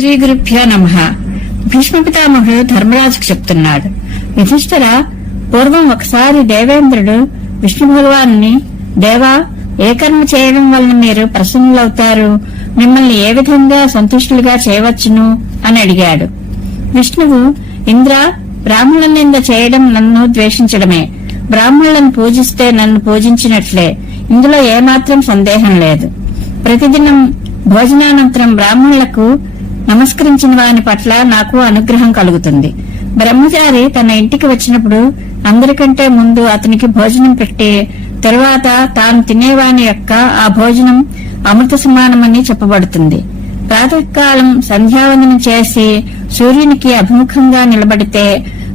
శ్రీ గురుభ్యో నమః. భీష్మ పితామహుడు ధర్మరాజుకు చెప్తున్నాడు, యుధిష్ఠిర, పూర్వం ఒకసారి దేవేంద్రుడు విష్ణు భగవానుని, దేవా, ఏ కర్మ చేయడం వలన మీరు ప్రసన్నులవుతారు, మిమ్మల్ని ఏ విధంగా సంతుష్టులుగా చేయవచ్చును అని అడిగాడు. విష్ణువు, ఇంద్ర, బ్రాహ్మణుల నింద చేయడం నన్ను ద్వేషించడమే. బ్రాహ్మణులను పూజిస్తే నన్ను పూజించినట్లే. ఇందులో ఏమాత్రం సందేహం లేదు. ప్రతిదినం భోజనానంతరం బ్రాహ్మణులకు నమస్కరించిన వాని పట్ల నాకు అనుగ్రహం కలుగుతుంది. బ్రహ్మచారి తన ఇంటికి వచ్చినప్పుడు అందరికంటే ముందు అతనికి భోజనం పెట్టి తరువాత తాను తినేవాని యొక్క ఆ భోజనం అమృత సమానమని చెప్పబడుతుంది. ప్రాతకాలం సంధ్యావందనం చేసి సూర్యునికి అభిముఖంగా నిలబడితే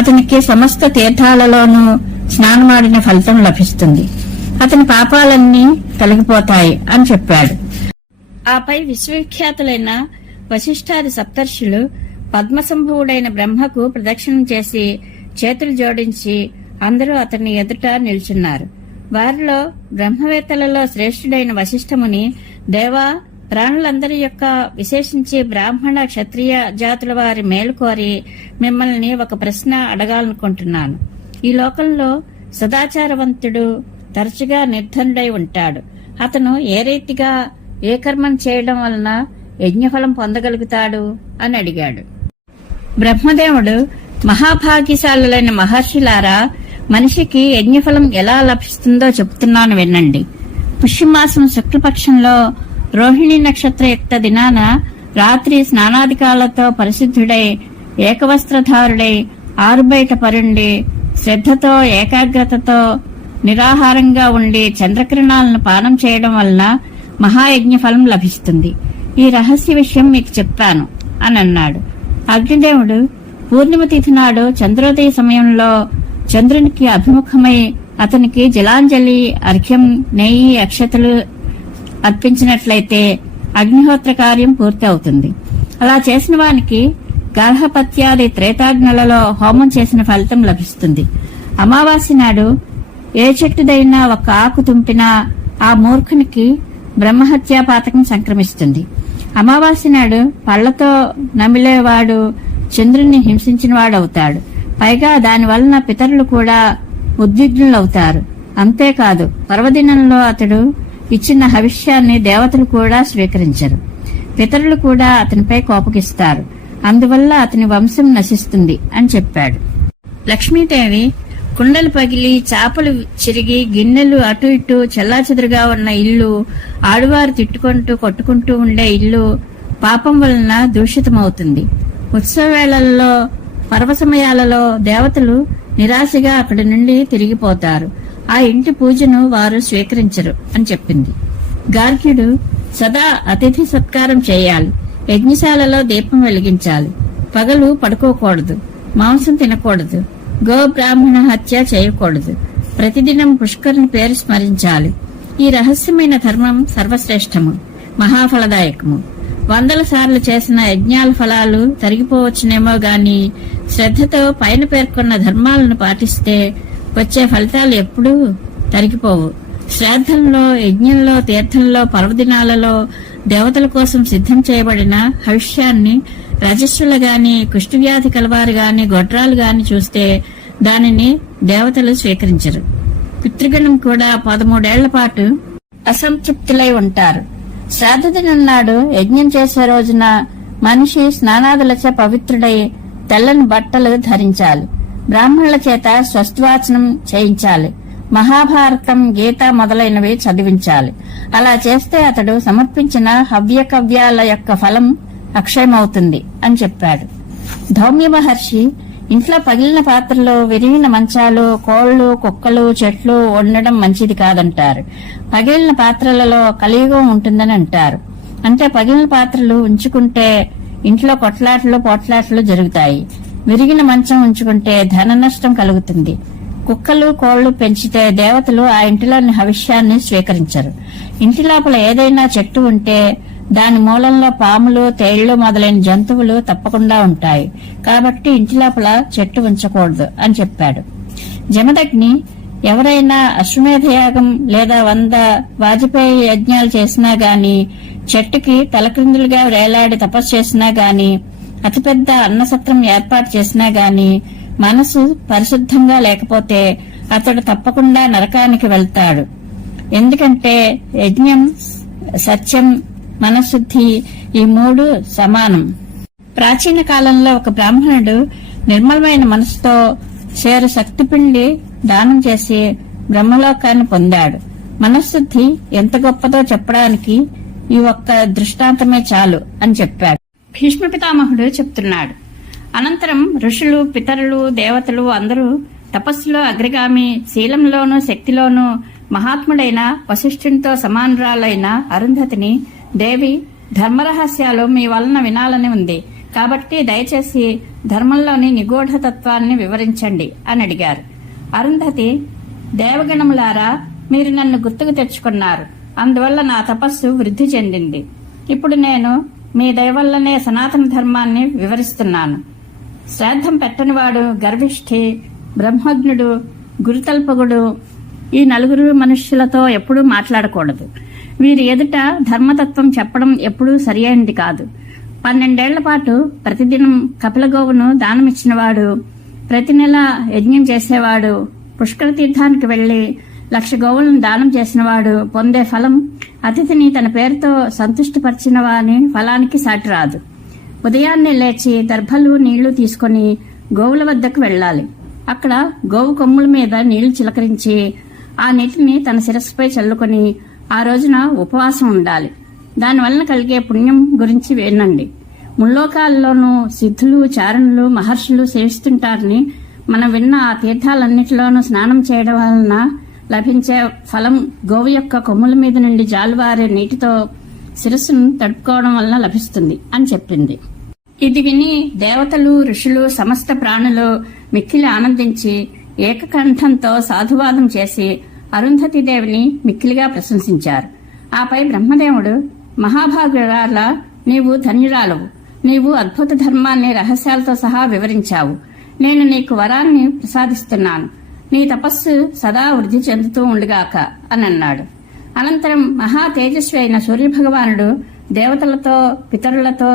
అతనికి సమస్త తీర్థాలలోనూ స్నానమాడిన ఫలితం లభిస్తుంది. అతని పాపాలన్నీ తొలగిపోతాయి అని చెప్పాడు. ఆపై విశ్వవిఖ్యాతులైన వశిష్ఠాది సప్తర్షులు పద్మసంభవుడైన బ్రహ్మకు ప్రదక్షిణం చేసి చేతులు జోడించి అందరూ అతని ఎదుట నిల్చున్నారు. వారిలో బ్రహ్మవేత్తలలో శ్రేష్ఠుడైన వశిష్ఠముని, దేవా, ప్రాణులందరి యొక్క విశేషించి బ్రాహ్మణ క్షత్రియ జాతుల వారి మేలు కోరి మిమ్మల్ని ఒక ప్రశ్న అడగాలనుకుంటున్నాను. ఈ లోకంలో సదాచారవంతుడు తరచుగా నిర్ధనుడై ఉంటాడు. అతను ఏ రీతిగా ఏ కర్మను చేయడం వలన యజ్ఞఫలం పొందగలుగుతాడు అని అడిగాడు. బ్రహ్మదేవుడు, మహాభాగ్యశాలులైన మహర్షులారా, మనిషికి యజ్ఞఫలం ఎలా లభిస్తుందో చెబుతున్నాను వినండి. పుష్యమాసం శుక్లపక్షంలో రోహిణి నక్షత్రయుక్త దినాన రాత్రి స్నానాధికాలతో పరిశుద్ధుడై ఏకవస్త్రధారుడై ఆరుబయట పరుండి శ్రద్ధతో ఏకాగ్రతతో నిరాహారంగా ఉండి చంద్రకిరణాలను పానం చేయడం వలన మహాయజ్ఞ ఫలం లభిస్తుంది. ఈ రహస్య విషయం మీకు చెప్తాను అని అన్నాడు. అగ్నిదేవుడు, పూర్ణిమ తిథి నాడు చంద్రోదయ సమయంలో చంద్రునికి అభిముఖమై అతనికి జలాంజలి, అర్ఘ్యం, నెయ్యి, అక్షతలు అర్పించినట్లయితే అగ్నిహోత్ర కార్యం పూర్తి అవుతుంది. అలా చేసిన వానికి గార్హపత్యాది త్రేతాగ్నులలో హోమం చేసిన ఫలితం లభిస్తుంది. అమావాస్య నాడు ఏ చెట్టుదైనా ఒక ఆకు తుంపినా ఆ మూర్ఖునికి బ్రహ్మహత్యా పాతకం సంక్రమిస్తుంది. అమావాస్య నాడు పళ్లతో నమిలేవాడు చంద్రుణ్ణి హింసించినవాడవుతాడు. పైగా దాని వలన పితరులు కూడా ఉద్విగ్నులవుతారు. అంతేకాదు, పర్వదినంలో అతడు ఇచ్చిన హవిష్యాన్ని దేవతలు కూడా స్వీకరించరు. పితరులు కూడా అతనిపై కోపగిస్తారు. అందువల్ల అతని వంశం నశిస్తుంది అని చెప్పాడు. లక్ష్మీదేవి, కుండలు పగిలి చాపలు చిరిగి గిన్నెలు అటు ఇటు చెల్లాచెదురుగా ఉన్న ఇల్లు, ఆడువారు తిట్టుకుంటూ కొట్టుకుంటూ ఉండే ఇల్లు పాపం వలన దూషితమవుతుంది. ఉత్సవేళల్లో, పర్వ సమయాలలో దేవతలు నిరాశగా అక్కడి నుండి తిరిగిపోతారు. ఆ ఇంటి పూజను వారు స్వీకరించరు అని చెప్పింది. గార్గ్యుడు, సదా అతిథి సత్కారం చేయాలి. యజ్ఞశాలలో దీపం వెలిగించాలి. పగలు పడుకోకూడదు. మాంసం తినకూడదు. గో బ్రాహ్మణ హత్య చేయకూడదు. ప్రతిదినం పుష్కరుని పేరు స్మరించాలి. ఈ రహస్యమైన ధర్మం సర్వశ్రేష్టము, మహాఫలదాయకము. 100 సార్లు చేసిన యజ్ఞాల ఫలాలు తరిగిపోవచ్చునేమో గాని శ్రద్ధతో పైన పేర్కొన్న ధర్మాలను పాటిస్తే వచ్చే ఫలితాలు ఎప్పుడూ తరిగిపోవు. శ్రాద్ధంలో, యజ్ఞంలో, తీర్థంలో, పర్వదినాలలో దేవతల కోసం సిద్ధం చేయబడిన హవిష్యాన్ని రజస్సులు గాని, కుష్ఠవ్యాధి కలవారు గాని, గొడ్రాలు గాని చూస్తే దానిని దేవతలు స్వీకరించరు. పితృగణం కూడా 13 ఏళ్ల పాటు అసంతృప్తులై ఉంటారు. శ్రాద్ధ దినం నాడు యజ్ఞం చేసే రోజున మనిషి స్నానాదులచే పవిత్రుడై తెల్లని బట్టలు ధరించాలి. బ్రాహ్మణుల చేత స్వస్తివాచనం చేయించాలి. మహాభారతం, గీత మొదలైనవి చదివించాలి. అలా చేస్తే అతడు సమర్పించిన హవ్యకవ్యాల యొక్క ఫలం అక్షయమవుతుంది అని చెప్పాడు. ధౌమ్య మహర్షి, ఇంట్లో పగిలిన పాత్రలు, విరిగిన మంచాలు, కోళ్లు, కుక్కలు, చెట్లు వండడం మంచిది కాదంటారు. పగిలిన పాత్రలలో కలియుగం ఉంటుందని అంటారు. అంటే పగిలిన పాత్రలు ఉంచుకుంటే ఇంట్లో కొట్లాట్లు, పోట్లాట్లు జరుగుతాయి. విరిగిన మంచం ఉంచుకుంటే ధన నష్టం కలుగుతుంది. కుక్కలు, కోళ్లు పెంచితే దేవతలు ఆ ఇంటిలోని హవిష్యాన్ని స్వీకరించరు. ఇంటి లోపల ఏదైనా చెట్టు ఉంటే దాని మూలంలో పాములు, తేళ్లు మొదలైన జంతువులు తప్పకుండా ఉంటాయి. కాబట్టి ఇంటి లోపల చెట్టు ఉంచకూడదు అని చెప్పాడు. జమదగ్ని, ఎవరైనా అశ్వమేధ యాగం లేదా 100 వాజపేయి యజ్ఞాలు చేసినా గాని చెట్టుకి తలక్రిందులుగా వేలాడి తపస్సు చేసినా గాని, అతిపెద్ద అన్నసత్రం ఏర్పాటు చేసినా గాని మనసు పరిశుద్ధంగా లేకపోతే అతడు తప్పకుండా నరకానికి వెళ్తాడు. ఎందుకంటే యజ్ఞం, సత్యం, మనశుద్ధి ఈ మూడు సమానం. ప్రాచీన కాలంలో ఒక బ్రాహ్మణుడు నిర్మలమైన మనసుతో చేరు శక్తిపిండి దానం చేసి బ్రహ్మలోకాన్ని పొందాడు. మనశుద్ధి ఎంత గొప్పదో చెప్పడానికి ఈ ఒక్క దృష్టాంతమే చాలు అని చెప్పాడు. భీష్మ పితామహుడు చెప్తున్నాడు. అనంతరం ఋషులు, పితరులు, దేవతలు అందరూ తపస్సులో అగ్రగామి, శీలంలోనూ శక్తిలోనూ మహాత్ముడైన వశిష్ఠునితో సమానురాలైన అరుంధతిని, దేవి, ధర్మరహస్యాలు మీ వలన వినాలని ఉంది కాబట్టి దయచేసి ధర్మంలోని నిగూఢతత్వాన్ని వివరించండి అని అడిగారు. అరుంధతి, దేవగణములారా, మీరు నన్ను గుర్తుకు తెచ్చుకున్నారు. అందువల్ల నా తపస్సు వృద్ధి చెందింది. ఇప్పుడు నేను మీ దయ వల్లనే సనాతన ధర్మాన్ని వివరిస్తున్నాను. శ్రాద్ధం పెట్టనివాడు, గర్విష్ఠి, బ్రహ్మజ్ఞుడు, గురుతల్పగుడు ఈ నలుగురు మనుష్యులతో ఎప్పుడూ మాట్లాడకూడదు. వీరి ఎదుట ధర్మతత్వం చెప్పడం ఎప్పుడూ సరియైనది కాదు. 12 ఏళ్ల పాటు ప్రతిదినం కపిలగోవును దానమిచ్చినవాడు, ప్రతి నెల యజ్ఞం చేసేవాడు, పుష్కర తీర్థానికి వెళ్లి 1,00,000 గోవులను దానం చేసినవాడు పొందే ఫలం అతిథిని తన పేరుతో సంతుష్టిపరిచిన వాని ఫలానికి సాటి రాదు. ఉదయాన్నే లేచి దర్భలు, నీళ్లు తీసుకుని గోవుల వద్దకు వెళ్లాలి. అక్కడ గోవు కొమ్ముల మీద నీళ్లు చిలకరించి ఆ నీటిని తన శిరస్సుపై చల్లుకొని ఆ రోజున ఉపవాసం ఉండాలి. దానివలన కలిగే పుణ్యం గురించి వినండి. ముల్లోకాల్లోనూ సిద్ధులు, చారణులు, మహర్షులు సేవిస్తుంటారని మనం విన్న ఆ తీర్థాలన్నిటిలోనూ స్నానం చేయడం వలన లభించే ఫలం గోవు యొక్క కొమ్ముల మీద నుండి జాలువారే నీటితో శిరస్సును తడుపుకోవడం వలన లభిస్తుంది అని చెప్పింది. ఇది విని దేవతలు, ఋషులు, సమస్త ప్రాణులు మిక్కిలి ఆనందించి ఏకకంఠంతో సాధువాదం చేసి అరుంధతీదేవిని మిక్కిలిగా ప్రశంసించారు. ఆపై బ్రహ్మదేవుడు, మహాభాగురాల, నీవు ధన్యురాలవు. నీవు అద్భుత ధర్మాన్ని రహస్యాలతో సహా వివరించావు. నేను నీకు వరాన్ని ప్రసాదిస్తున్నాను. నీ తపస్సు సదా వృద్ధి చెందుతూ ఉండుగాక అని అన్నాడు. అనంతరం మహా తేజస్వి అయిన సూర్యభగవానుడు దేవతలతో, పితరులతో,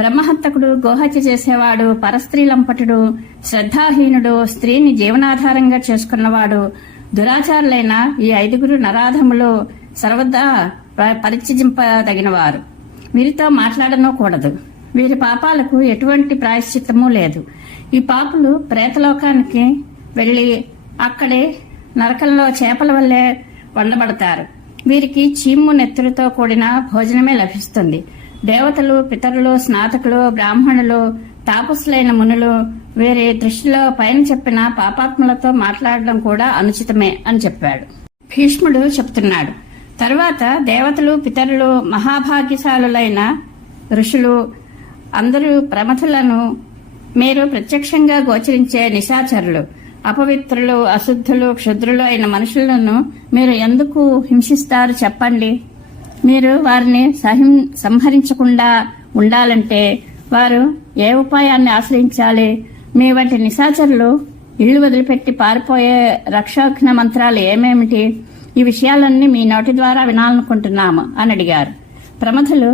బ్రహ్మహత్తకుడు, గోహత్య చేసేవాడు, పరస్త్రీలంపటుడు, శ్రద్ధాహీనుడు, స్త్రీని జీవనాధారంగా చేసుకున్నవాడు, దురాచారులైన ఈ 5 నరాధములు సర్వదా పరిత్యజింపదగినవారు. వీరితో మాట్లాడనూకూడదు. వీరి పాపాలకు ఎటువంటి ప్రాయశ్చిత్తమూ లేదు. ఈ పాపులు ప్రేతలోకానికి వెళ్లి అక్కడే నరకంలో చేపల వల్లే వండబడతారు. వీరికి చీమ్ము, నెత్తురుతో కూడిన భోజనమే లభిస్తుంది. దేవతలు, పితరులు, స్నాతకులు, బ్రాహ్మణులు, తాపసులైన మునులు వీరి దృష్టిలో పైన చెప్పిన పాపాత్ములతో మాట్లాడడం కూడా అనుచితమే అని చెప్పాడు. భీష్ముడు చెప్తున్నాడు. తరువాత దేవతలు, పితరులు, మహాభాగ్యశాలులైన ఋషులు అందరూ ప్రమథులను, మీరు ప్రత్యక్షంగా గోచరించే నిశాచరులు, అపవిత్రులు, అశుద్ధులు, క్షుద్రులు అయిన మనుషులను మీరు ఎందుకు హింసిస్తారు చెప్పండి. మీరు వారిని సంహరించకుండా ఉండాలంటే వారు ఏ ఉపాయాన్ని ఆశ్రయించాలి? మీ వంటి నిశాచరులు ఇళ్లు వదిలిపెట్టి పారిపోయే రక్షాఘ్న మంత్రాలు ఏమేమిటి? ఈ విషయాలన్నీ మీ నోటి ద్వారా వినాలనుకుంటున్నాము అని అడిగారు. ప్రమథులు,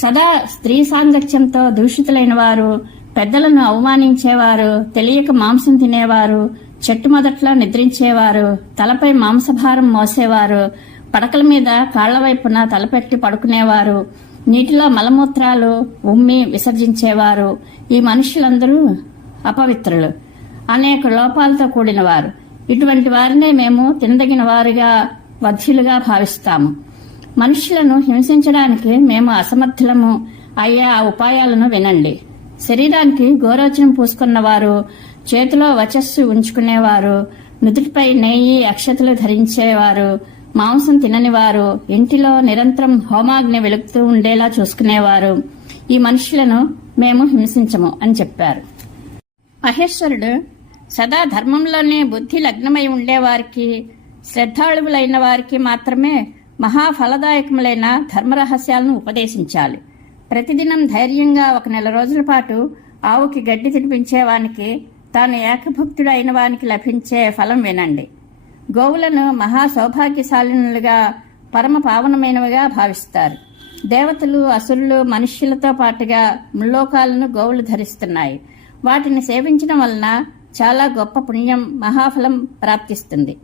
సదా స్త్రీ సాంగత్యంతో దూషితులైన వారు, పెద్దలను అవమానించేవారు, తెలియక మాంసం తినేవారు, చెట్టు మొదట్లో నిద్రించేవారు, తలపై మాంసభారం మోసేవారు, పడకల మీద కాళ్ల వైపున తలపెట్టి పడుకునేవారు, నీటిలో మలమూత్రాలు ఉమ్మి విసర్జించేవారు, ఈ మనుషులందరూ అపవిత్రులు, అనేక లోపాలతో కూడినవారు. ఇటువంటి వారినే మేము తినదగిన వారుగా, వధ్యులుగా భావిస్తాము. మనుషులను హింసించడానికి మేము అసమర్థులము అయ్యే ఆ ఉపాయాలను వినండి. శరీరానికి గోరోచనం పూసుకున్నవారు, చేతిలో వచస్సు ఉంచుకునేవారు, నుదుటిపై నెయ్యి, అక్షతలు ధరించేవారు, మాంసం తిననివారు, ఇంటిలో నిరంతరం హోమాగ్ని వెలుగుతూ ఉండేలా చూసుకునేవారు, ఈ మనుషులను మేము హింసించము అని చెప్పారు. మహేశ్వరుడు సదా ధర్మంలోనే బుద్ధి లగ్నమై ఉండేవారికి, శ్రద్ధాళువులైన వారికి మాత్రమే మహాఫలదాయకములైన ధర్మరహస్యాలను ఉపదేశించాలి. ప్రతిదినం ధైర్యంగా 1 నెల రోజుల పాటు ఆవుకి గడ్డి తినిపించేవానికి, తాను ఏకభుక్తుడైన వానికి లభించే ఫలం వినండి. గోవులను మహా సౌభాగ్యశాలినులుగా, పరమ పావనమైనవిగా భావిస్తారు. దేవతలు, అసురులు, మనుష్యులతో పాటుగా ముల్లోకాలను గోవులు ధరిస్తున్నాయి. వాటిని సేవించడం వలన చాలా గొప్ప పుణ్యం, మహాఫలం ప్రాప్తిస్తుంది.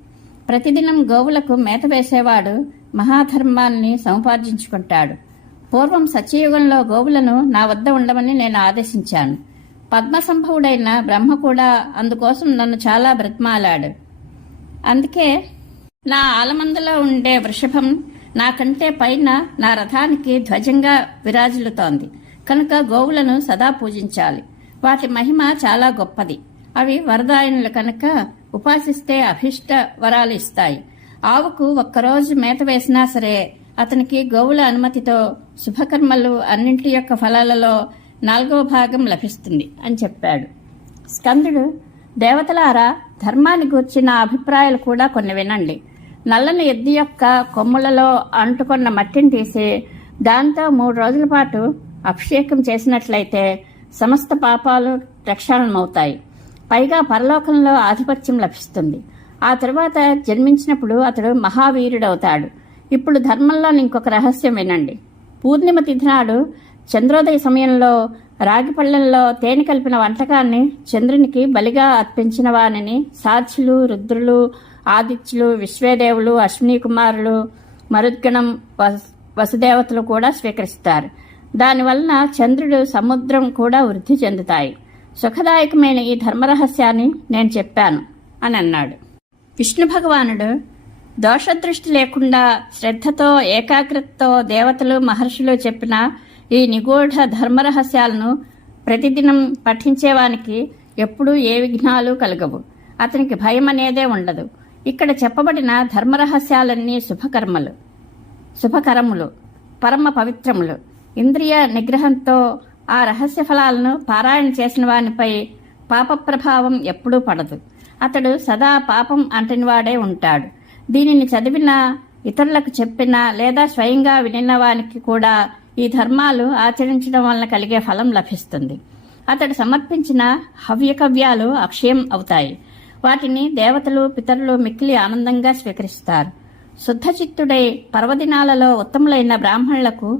ప్రతిదినం గోవులకు మేత వేసేవాడు మహాధర్మాన్ని సముపార్జించుకుంటాడు. పూర్వం సత్యయుగంలో గోవులను నా వద్ద ఉండమని నేను ఆదేశించాను. పద్మసంభవుడైన బ్రహ్మ కూడా అందుకోసం నన్ను చాలా బ్రతిమాలాడు. అందుకే నా ఆలమందలో ఉండే వృషభం నాకంటే పైన నా రథానికి ధ్వజంగా విరాజిల్లుతోంది. కనుక గోవులను సదా పూజించాలి. వాటి మహిమ చాలా గొప్పది. అవి వరదాయనులు కనుక ఉపాసిస్తే అభిష్ట వరాలు ఇస్తాయి. ఆవుకు ఒక్కరోజు మేత వేసినా సరే అతనికి గోవుల అనుమతితో శుభకర్మలు అన్నింటి యొక్క ఫలాలలో 4వ భాగం లభిస్తుంది అని చెప్పాడు. స్కందుడు, దేవతలారా, ధర్మాన్ని గూర్చిన అభిప్రాయాలు కూడా కొన్ని వినండి. నల్లని ఎద్దు యొక్క కొమ్ములలో అంటుకున్న మట్టిని తీసి దాంతో 3 రోజుల పాటు అభిషేకం చేసినట్లయితే సమస్త పాపాలు ప్రక్షాళనమవుతాయి. పైగా పరలోకంలో ఆధిపత్యం లభిస్తుంది. ఆ తరువాత జన్మించినప్పుడు అతడు మహావీరుడవుతాడు. ఇప్పుడు ధర్మంలోని ఇంకొక రహస్యం వినండి. పూర్ణిమ తిథి నాడు చంద్రోదయ సమయంలో రాగి పళ్ళెంలో తేనె కలిపిన వంటకాన్ని చంద్రునికి బలిగా అర్పించిన వానిని సాధ్యులు, రుద్రులు, ఆదిత్యులు, విశ్వేదేవులు, అశ్విని కుమారులు, మరుద్గణం, వసుదేవతలు కూడా స్వీకరిస్తారు. దానివలన చంద్రుడు, సముద్రం కూడా వృద్ధి చెందుతాయి. సుఖదాయకమైన ఈ ధర్మరహస్యాన్ని నేను చెప్పాను అని అన్నాడు. విష్ణు భగవానుడు దోషదృష్టి లేకుండా శ్రద్ధతో, ఏకాగ్రతతో దేవతలు, మహర్షులు చెప్పిన ఈ నిగూఢ ధర్మరహస్యాలను ప్రతిదినం పఠించేవానికి ఎప్పుడూ ఏ విఘ్నాలు కలగవు. అతనికి భయం అనేదే ఉండదు. ఇక్కడ చెప్పబడిన ధర్మరహస్యాలన్నీ శుభకరములు, పరమ పవిత్రములు. ఇంద్రియ నిగ్రహంతో ఆ రహస్య ఫలాలను పారాయణ చేసిన వానిపై పాప ప్రభావం ఎప్పుడూ పడదు. అతడు సదా పాపం అంటనివాడే ఉంటాడు. దీనిని చదివిన, ఇతరులకు చెప్పిన లేదా స్వయంగా వినిన వానికి కూడా ఈ ధర్మాలు ఆచరించడం వలన కలిగే ఫలం లభిస్తుంది. అతడు సమర్పించిన హవ్యకవ్యాలు అక్షయం అవుతాయి. వాటిని దేవతలు, పితరులు మిక్కిలి ఆనందంగా స్వీకరిస్తారు. శుద్ధచిత్తుడై పర్వదినాలలో ఉత్తములైన బ్రాహ్మణులకు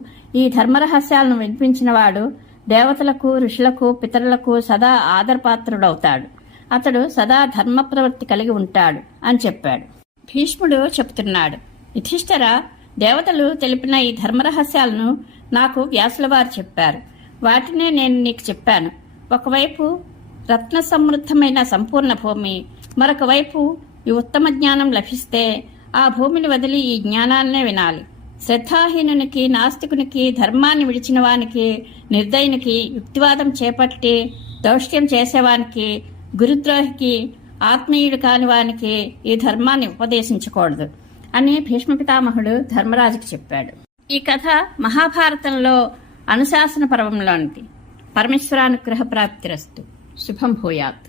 ఈ ధర్మరహస్యాలను వినిపించినవాడు దేవతలకు, ఋషులకు, పితరులకు సదా ఆదరపాత్రుడవుతాడు. అతడు సదా ధర్మ ప్రవృత్తి కలిగి ఉంటాడు అని చెప్పాడు. భీష్ముడు చెబుతున్నాడు, యుధిష్ఠిర, దేవతలు తెలిపిన ఈ ధర్మరహస్యాలను నాకు వ్యాసుల వారు చెప్పారు. వాటినే నేను నీకు చెప్పాను. ఒకవైపు రత్న సమృద్ధమైన సంపూర్ణ భూమి, మరొక వైపు ఈ ఉత్తమ జ్ఞానం లభిస్తే ఆ భూమిని వదిలి ఈ జ్ఞానాన్నే వినాలి. శ్రద్ధాహీనునికి, నాస్తికునికి, ధర్మాన్ని విడిచిన వానికి, నిర్దయునికి, యుక్తివాదం చేపట్టి దౌష్ట్యం చేసేవానికి, గురుద్రోహికి, ఆత్మీయుడు కాని వానికి ఈ ధర్మాన్ని ఉపదేశించకూడదు అని భీష్మ పితామహుడు ధర్మరాజుకి చెప్పాడు. ఈ కథ మహాభారతంలో అనుశాసన పర్వంలోనిది. పరమేశ్వరానుగ్రహ ప్రాప్తిరస్తు. శుభం భూయాత్.